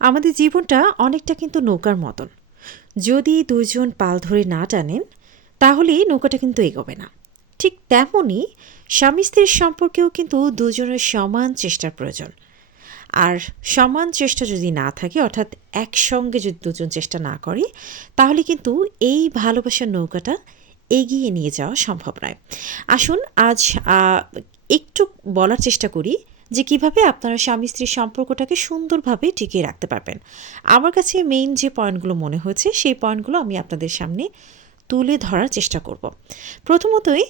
আমাদের জীবনটা অনেকটা কিন্তু নৌকার মতন। যদি দুইজন পাল ধরে না টানেন তাহলেই নৌকাটা কিন্তু এগোবে না। ঠিক তেমনই স্বামী স্ত্রীর সম্পর্কেও কিন্তু দুজনের সমান চেষ্টার প্রয়োজন। আর সমান চেষ্টা যদি না থাকে, অর্থাৎ একসঙ্গে যদি দুজন চেষ্টা না করে, তাহলে কিন্তু এই ভালোবাসার নৌকাটা এগিয়ে নিয়ে যাওয়া সম্ভব নয়। আসুন আজ একটু বলার চেষ্টা করি যে কিভাবে আপনারা স্বামী স্ত্রীর সম্পর্কটাকে সুন্দরভাবে টিকিয়ে রাখতে পারবেন। আমার কাছে মেইন যে পয়েন্টগুলো মনে হয়েছে সেই পয়েন্টগুলো আমি আপনাদের সামনে তুলে ধরার চেষ্টা করব। প্রথমতই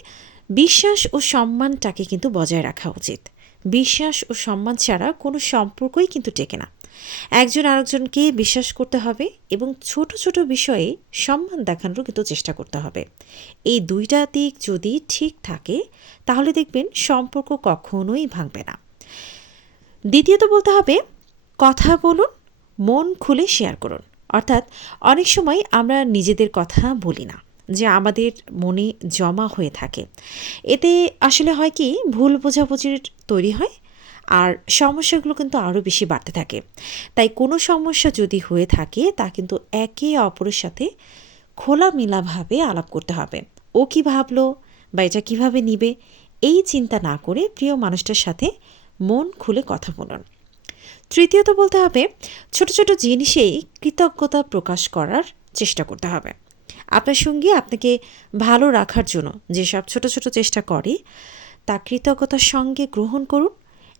বিশ্বাস ও সম্মানটাকে কিন্তু বজায় রাখা উচিত। বিশ্বাস ও সম্মান ছাড়া কোনো সম্পর্কই কিন্তু টেকে না। একজন আরেকজনকে বিশ্বাস করতে হবে এবং ছোট ছোট বিষয়ে সম্মান দেখানোর কিন্তু চেষ্টা করতে হবে। এই দুইটা দিক যদি ঠিক থাকে তাহলে দেখবেন সম্পর্ক কখনোই ভাঙবে না। দ্বিতীয়ত বলতে হবে, কথা বলুন, মন খুলে শেয়ার করুন। অর্থাৎ অনেক সময় আমরা নিজেদের কথা বলি না, যে আমাদের মনে জমা হয়ে থাকে। এতে আসলে হয় কি, ভুল বোঝাবুঝির তৈরি হয় আর সমস্যাগুলো কিন্তু আরও বেশি বাড়তে থাকে। তাই কোনো সমস্যা যদি হয়ে থাকে তা কিন্তু একে অপরের সাথে খোলামেলাভাবে আলাপ করতে হবে। ও কী ভাবলো বা এটা কীভাবে নিবে, এই চিন্তা না করে প্রিয় মানুষটার সাথে মন খুলে কথা বলুন। তৃতীয়ত বলতে হবে, ছোট ছোট জিনিসেই কৃতজ্ঞতা প্রকাশ করার চেষ্টা করতে হবে। আপনার সঙ্গী আপনাকে ভালো রাখার জন্য যেসব ছোট ছোট চেষ্টা করে তা কৃতজ্ঞতার সঙ্গে গ্রহণ করুন।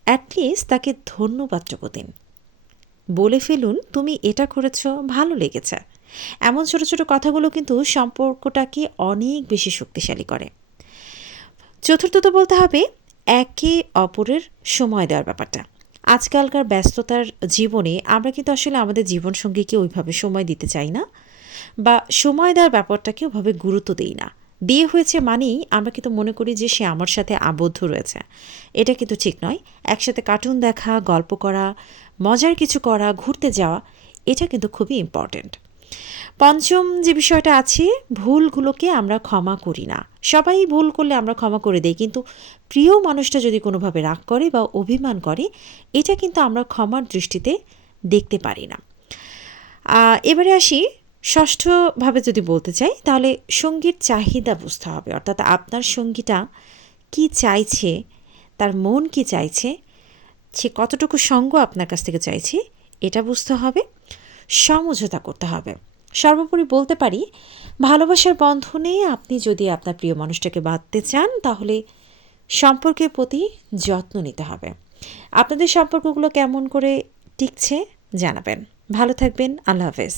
অ্যাটলিস্ট তাকে ধন্যবাদটুকু দিন। বলে ফেলুন, তুমি এটা করেছ, ভালো লেগেছে। এমন ছোট ছোট কথাগুলো কিন্তু সম্পর্কটাকে অনেক বেশি শক্তিশালী করে। চতুর্থত বলতে হবে, একে অপরের সময় দেওয়ার ব্যাপারটা। আজকালকার ব্যস্ততার জীবনে আমরা কিন্তু আসলে আমাদের জীবনসঙ্গীকে ওইভাবে সময় দিতে চাই না, বা সময় দেওয়ার ব্যাপারটাকে ওভাবে গুরুত্ব দিই না। বিয়ে হয়েছে মানেই আমরা কিন্তু মনে করি যে সে আমার সাথে আবদ্ধ রয়েছে। এটা কিন্তু ঠিক নয়। একসাথে কার্টুন দেখা, গল্প করা, মজার কিছু করা, ঘুরতে যাওয়া, এটা কিন্তু খুবই ইম্পর্ট্যান্ট। পঞ্চম যে বিষয়টা আছে, ভুলগুলোকে আমরা ক্ষমা করি না। সবাই ভুল করলে আমরা ক্ষমা করে দেই, কিন্তু প্রিয় মানুষটা যদি কোনোভাবে রাগ করে বা অভিমান করে, এটা কিন্তু আমরা ক্ষমার দৃষ্টিতে দেখতে পারি না। এবারে আসি, ষষ্ঠভাবে যদি বলতে চাই তাহলে সঙ্গীর চাহিদা বুঝতে হবে। অর্থাৎ আপনার সঙ্গীটা কি চাইছে, তার মন কি চাইছে, সে কতটুকু সঙ্গ আপনার কাছ থেকে চাইছে, এটা বুঝতে হবে। সমঝোতা করতে হবে। সর্বোপরি বলতে পারি, ভালোবাসার বন্ধনে আপনি যদি আপনার প্রিয় মানুষটাকে বাঁধতে চান তাহলে সম্পর্কের প্রতি যত্ন নিতে হবে। আপনাদের সম্পর্কগুলো কেমন করে টিকছে জানাবেন। ভালো থাকবেন। আল্লাহ হাফেজ।